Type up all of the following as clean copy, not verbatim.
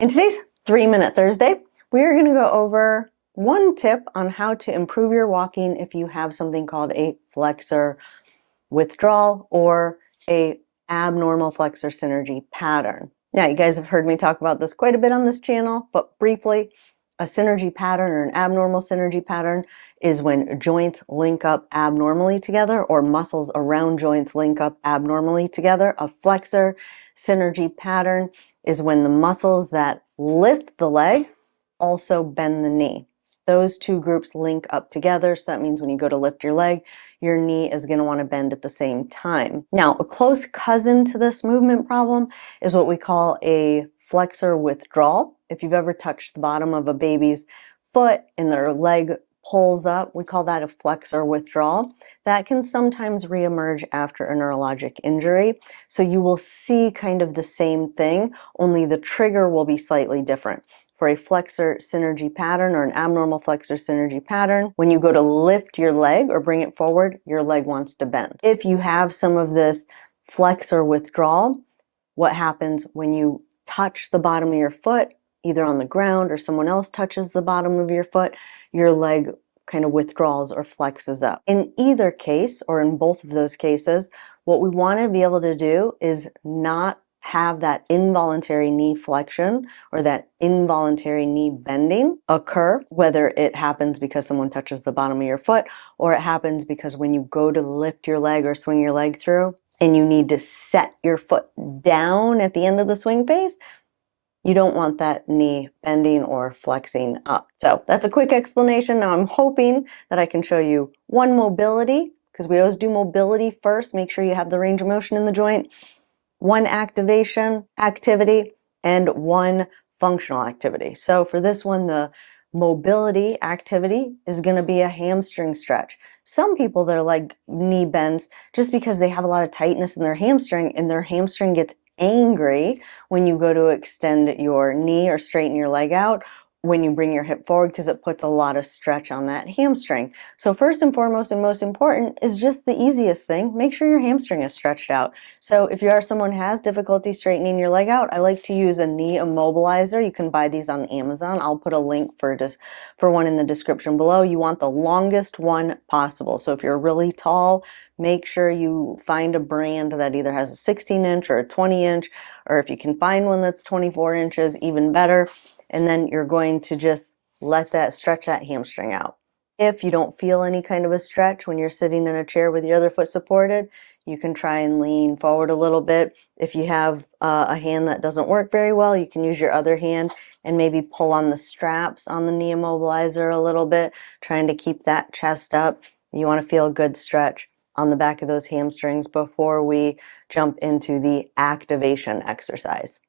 In today's 3-Minute Thursday, we are going to go over one tip on how to improve your walking if you have something called a flexor withdrawal or a abnormal flexor synergy pattern. Now, you guys have heard me talk about this quite a bit on this channel, but briefly, a synergy pattern or an abnormal synergy pattern is when joints link up abnormally together or muscles around joints link up abnormally together. A flexor synergy pattern is when the muscles that lift the leg also bend the knee. Those two groups link up together, so that means when you go to lift your leg, your knee is going to want to bend at the same time. Now, a close cousin to this movement problem is what we call a flexor withdrawal. If you've ever touched the bottom of a baby's foot and their leg pulls up, we call that a flexor withdrawal. That can sometimes reemerge after a neurologic injury. So you will see kind of the same thing, only the trigger will be slightly different. For a flexor synergy pattern or an abnormal flexor synergy pattern, when you go to lift your leg or bring it forward, your leg wants to bend. If you have some of this flexor withdrawal, what happens when you touch the bottom of your foot, either on the ground or someone else touches the bottom of your foot, your leg kind of withdraws or flexes up. In either case, or in both of those cases, what we want to be able to do is not have that involuntary knee flexion or that involuntary knee bending occur, whether it happens because someone touches the bottom of your foot or it happens because when you go to lift your leg or swing your leg through and you need to set your foot down at the end of the swing phase, you don't want that knee bending or flexing up. So that's a quick explanation. Now I'm hoping that I can show you one mobility, because we always do mobility first. Make sure you have the range of motion in the joint. One activation activity and one functional activity. So for this one, the mobility activity is going to be a hamstring stretch. Some people, their leg knee bends just because they have a lot of tightness in their hamstring, and their hamstring gets angry when you go to extend your knee or straighten your leg out when you bring your hip forward, because it puts a lot of stretch on that hamstring. So first and foremost and most important is just the easiest thing. Make sure your hamstring is stretched out. So if you are someone who has difficulty straightening your leg out, I like to use a knee immobilizer. You can buy these on Amazon. I'll put a link for one in the description below. You want the longest one possible. So if you're really tall, make sure you find a brand that either has a 16-inch or a 20-inch, or if you can find one that's 24 inches, even better. And then you're going to just let that stretch that hamstring out. If you don't feel any kind of a stretch when you're sitting in a chair with your other foot supported, you can try and lean forward a little bit. If you have a hand that doesn't work very well, you can use your other hand and maybe pull on the straps on the knee immobilizer a little bit, trying to keep that chest up. You want to feel a good stretch on the back of those hamstrings before we jump into the activation exercise.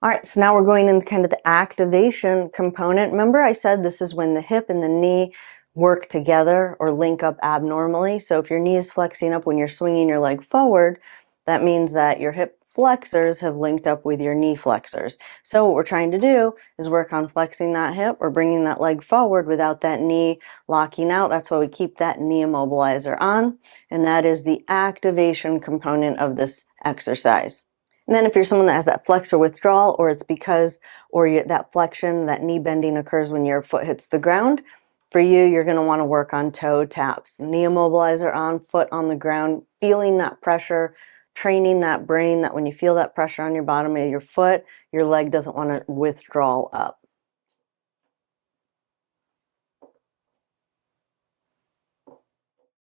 All right, so now we're going into kind of the activation component. Remember I said this is when the hip and the knee work together or link up abnormally. So if your knee is flexing up when you're swinging your leg forward, that means that your hip flexors have linked up with your knee flexors. So what we're trying to do is work on flexing that hip or bringing that leg forward without that knee locking out. That's why we keep that knee immobilizer on, and that is the activation component of this exercise. And then if you're someone that has that flexor withdrawal, or it's because, that flexion, that knee bending occurs when your foot hits the ground, for you, you're going to want to work on toe taps. Knee immobilizer on, foot on the ground, feeling that pressure, training that brain that when you feel that pressure on your bottom of your foot, your leg doesn't want to withdraw up.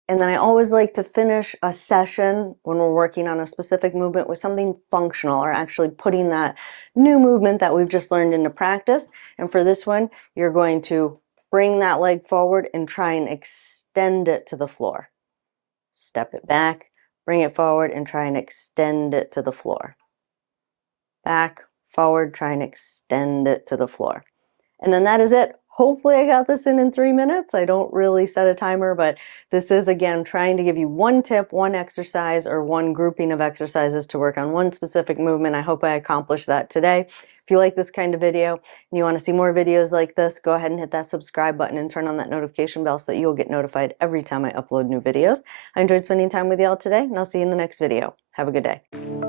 And then I always like to finish a session when we're working on a specific movement with something functional, or actually putting that new movement that we've just learned into practice. And for this one, you're going to bring that leg forward and try and extend it to the floor. Step it back, bring it forward, and try and extend it to the floor. Back, forward, try and extend it to the floor. And then that is it. Hopefully I got this in 3 minutes. I don't really set a timer, but this is, again, trying to give you one tip, one exercise, or one grouping of exercises to work on one specific movement. I hope I accomplished that today. If you like this kind of video and you want to see more videos like this, go ahead and hit that subscribe button and turn on that notification bell so that you'll get notified every time I upload new videos. I enjoyed spending time with y'all today, and I'll see you in the next video. Have a good day.